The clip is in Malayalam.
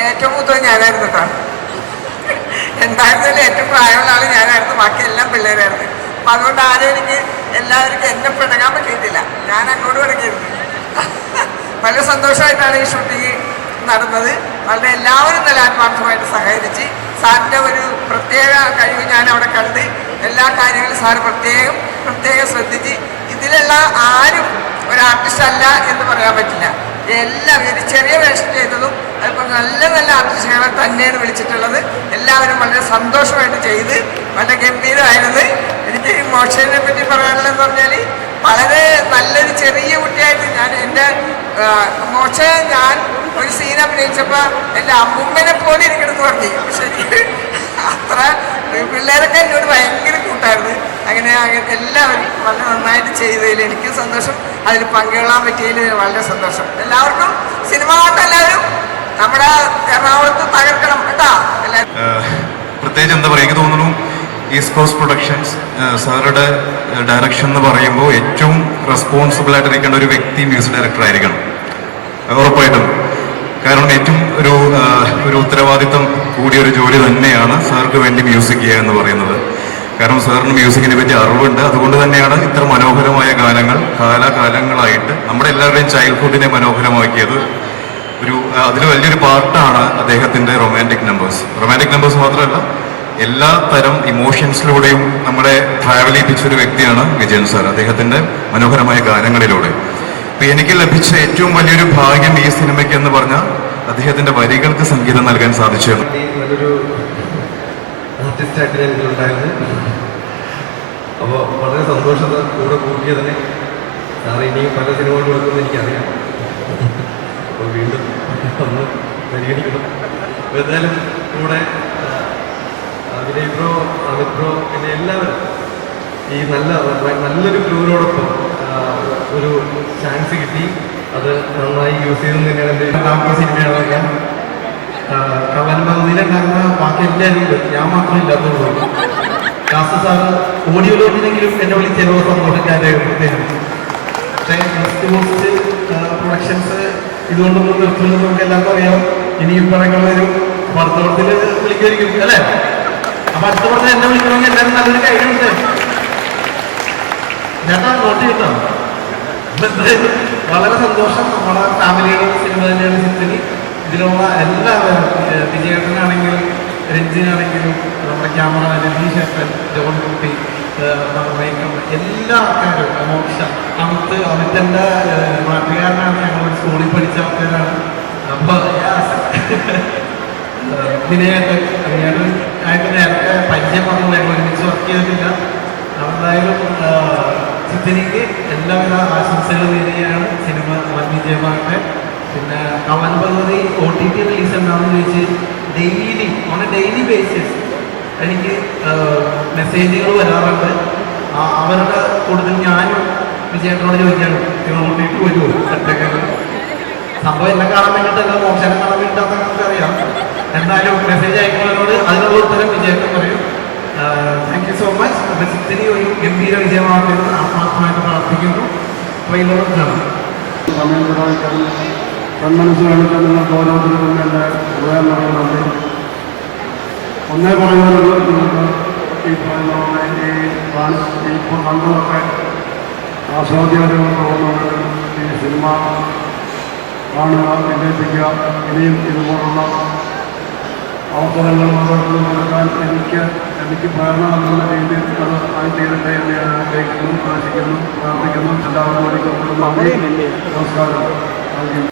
ഏറ്റവും മൂത്തത് ഞാനായിരുന്നു കേട്ടോ എന്തായിരുന്നാലും ഏറ്റവും പ്രായമുള്ള ആൾ ഞാനായിരുന്നു. ബാക്കി എല്ലാം പിള്ളേരായിരുന്നു. അപ്പം അതുകൊണ്ട് ആരും എനിക്ക് എല്ലാവർക്കും എന്നെ പിണങ്ങാൻ പറ്റിയിട്ടില്ല. ഞാൻ അങ്ങോട്ട് പിണങ്ങിയിരുന്നു. വളരെ സന്തോഷമായിട്ടാണ് ഈ ഷൂട്ടിങ് നടന്നത്. വളരെ എല്ലാവരും നല്ല ആത്മാർത്ഥമായിട്ട് സഹകരിച്ച് സാറിന്റെ ഒരു പ്രത്യേക കഴിവ് ഞാൻ അവിടെ കണ്ട് എല്ലാ കാര്യങ്ങളും സാറ് പ്രത്യേകം പ്രത്യേകം ശ്രദ്ധിച്ച് ഇതിലുള്ള ആരും ഒരു ആർട്ടിസ്റ്റ് അല്ല എന്ന് പറയാൻ പറ്റില്ല. എല്ലാം ഒരു ചെറിയ വേഷം ചെയ്തതും അതിപ്പോൾ നല്ല നല്ല ആർട്ടിസ്റ്റുകളെ തന്നെയാണ് വിളിച്ചിട്ടുള്ളത്. എല്ലാവരും വളരെ സന്തോഷമായിട്ട് ചെയ്ത് വളരെ ഗംഭീരമായിരുന്നു എനിക്ക് മോശനെ പറ്റി പറയാനുള്ളതെന്ന് പറഞ്ഞാൽ വളരെ നല്ലൊരു ചെറിയ കുട്ടിയായിട്ട് ഞാൻ എന്റെ മോശ ഞാൻ ഒരു സീൻ അഭിനയിച്ചപ്പോൾ എന്റെ അമ്മുമ്മനെ പോലെ ഇരിക്കണമെന്ന് പറഞ്ഞു. പക്ഷെ അത്ര പിള്ളേരൊക്കെ എന്നോട് ഭയങ്കര കൂട്ടായിരുന്നു. അങ്ങനെ എല്ലാവരും വളരെ നന്നായിട്ട് ചെയ്തതിൽ എനിക്ക് സന്തോഷം. അതിൽ പങ്കുകൊള്ളാൻ പറ്റിയതിൽ വളരെ സന്തോഷം. എല്ലാവർക്കും സിനിമ എല്ലാവരും? നമ്മുടെ എറണാകുളത്ത് തകർക്കണം കേട്ടാ? പ്രത്യേകിച്ച് എന്താ പറയുക തോന്നുന്നു ഈസ്റ്റ് കോസ്റ്റ് പ്രൊഡക്ഷൻസ് സാറുടെ ഡയറക്ഷൻ എന്ന് പറയുമ്പോൾ ഏറ്റവും റെസ്പോൺസിബിൾ ആയിട്ടിരിക്കേണ്ട ഒരു വ്യക്തി മ്യൂസിക് ഡയറക്ടർ ആയിരിക്കണം. ഉറപ്പായിട്ടും. കാരണം ഏറ്റവും ഒരു ഒരു ഉത്തരവാദിത്തം കൂടിയ ഒരു ജോലി തന്നെയാണ് സാർക്ക് വേണ്ടി മ്യൂസിക് ചെയ്യുക എന്ന് പറയുന്നത്. കാരണം സാറിന് മ്യൂസിക്കിനെ പറ്റി അറിവുണ്ട്. അതുകൊണ്ട് തന്നെയാണ് ഇത്ര മനോഹരമായ ഗാനങ്ങൾ കാലാകാലങ്ങളായിട്ട് നമ്മുടെ എല്ലാവരുടെയും ചൈൽഡ്ഹുഡിനെ മനോഹരമാക്കിയത് ഒരു അതിൽ വലിയൊരു പാർട്ടാണ് അദ്ദേഹത്തിന്റെ റൊമാന്റിക് നമ്പേഴ്സ് റൊമാന്റിക് നമ്പേഴ്സ് മാത്രമല്ല എല്ലാ തരം ഇമോഷൻസിലൂടെയും നമ്മളെ ട്രാവൽ ഒരു വ്യക്തിയാണ് വിജയൻ സാർ അദ്ദേഹത്തിന്റെ മനോഹരമായ ഗാനങ്ങളിലൂടെ. ഇപ്പം എനിക്ക് ലഭിച്ച ഏറ്റവും വലിയൊരു ഭാഗ്യം ഈ സിനിമയ്ക്ക് എന്ന് പറഞ്ഞാൽ അദ്ദേഹത്തിന്റെ വരികൾക്ക് സംഗീതം നൽകാൻ സാധിച്ചു ആർട്ടിസ്റ്റായിട്ട് ഞാൻ ഇതിലുണ്ടായിരുന്നു. അപ്പോൾ വളരെ സന്തോഷത്തോടെ കൂടെ കൂട്ടിയതിന് ഇനിയും പല സിനിമകൾ കൊടുക്കുമെന്ന് എനിക്കറിയാം. ഒന്ന് പരിഗണിക്കണം. എന്തായാലും കൂടെ വിനയ് ബ്രോ അമിത് ബ്രോ പിന്നെ എല്ലാവരും ഈ നല്ല നല്ലൊരു ക്രൂവിനോടൊപ്പം ഒരു ചാൻസ് കിട്ടി. അത് നന്നായി യൂസ് ചെയ്തെന്ന് തന്നെയാണ് എന്റെ സിനിമയാണ് ബാക്കി എല്ലാവരും ഞാൻ മാത്രം ഇല്ലാത്തതുള്ളൂ കാസ സാറ് ഓഡിയോ ലോഞ്ചിനെങ്കിലും എന്നെ വിളിച്ച് ചിലവ് സന്തോഷക്കാരായിരുന്നു പക്ഷേ പ്രൊഡക്ഷൻസ് ഇതുകൊണ്ടൊന്നും നിർത്തുന്നത് നമുക്ക് എല്ലാവർക്കും അറിയാം. ഇനിയും പറയുന്ന ഒരു വാർത്തപടത്തിൽ വിളിക്കുമായിരിക്കും അല്ലേ? അപ്പൊ അടുത്ത പറഞ്ഞ എന്നെ വിളിക്കണമെങ്കിൽ എല്ലാവരും നല്ലൊരു കൈകളുണ്ട് ചേട്ടാ നോട്ട് ചെയ്യട്ടോ. വളരെ സന്തോഷം. നമ്മുടെ ഫാമിലിയുടെ സിനിമ തന്നെയാണ് ചിത്രനി ഇതിലുള്ള ഏഹ് വിജയേട്ടനാണെങ്കിലും രഞ്ജിനാണെങ്കിലും നമ്മുടെ ക്യാമറ രതീഷ് ഏട്ടൻ ജോൺ കുട്ടി എല്ലാ ആൾക്കാരും മോക്ഷ അമിത് അമിതന്റെ നാട്ടുകാരനാണ് ഞങ്ങൾ സ്കൂളിൽ ആൾക്കാരാണ്. അപ്പോൾ വിനയേട്ടൻ ഞാൻ ആയിട്ട് നേരത്തെ പരിചയം വന്നു. ഒരുമിച്ച് വർക്ക് ചെയ്തിട്ടില്ല. നമ്മളായാലും ചിത്തനിക്ക് എല്ലാവിധ ആശംസകളും നേരെയാണ് സിനിമ വൻ വിജയമാകട്ടെ. പിന്നെ കവൻ Bhagavathi O T T release ഉണ്ടാവുമെന്ന് ചോദിച്ച് daily on a daily basis എനിക്ക് മെസ്സേജുകൾ വരാറുണ്ട്. അവരുടെ കൂടുതൽ ഞാനും വിജയേട്ടനോട് ചോദിക്കാണ് നിങ്ങൾ ഒ ടി ഒറ്റയ്ക്ക് സംഭവം എന്നെ കാണാൻ വേണ്ടിട്ട് മോശനെ കാണാൻ വേണ്ടിയിട്ടാന്ന് നമുക്ക് അറിയാം എന്തായാലും മെസ്സേജ് അയക്കുന്നവരോട് അതിനുള്ള ഉത്തരം വിജയത്തെ പറയും. താങ്ക് യു സോ മച്ച് ഇത്തിരി ഒരു ഗംഭീര വിജയമാക്കുന്നത് ആത്മാർത്ഥമായിട്ട് പ്രാർത്ഥിക്കുന്നു. അപ്പൊ കാണാം. ഹൃദയം പറയുന്നുണ്ട് ഒന്നേ പറയുന്നത് നിങ്ങൾക്ക് ഈ പറയുന്ന ഈ ഇപ്പോൾ കണ്ടതൊക്കെ ആസ്വാദ്യകരങ്ങൾ തോന്നുന്നത് ഈ സിനിമ കാണുക വിജയിപ്പിക്കുക ഇനിയും ഇതുപോലുള്ള അവസരങ്ങൾ ഓരോരുത്തരും നടക്കാൻ എനിക്ക് എനിക്ക് പ്രേരണ നൽകുന്ന രീതിയിൽ അത് ആയി തീരട്ടെ എന്ന് ഞാൻ ആഗ്രഹിക്കുന്നു ആശിക്കുന്നു പ്രാർത്ഥിക്കുന്നു. എല്ലാവരും നമസ്കാരം. Thank you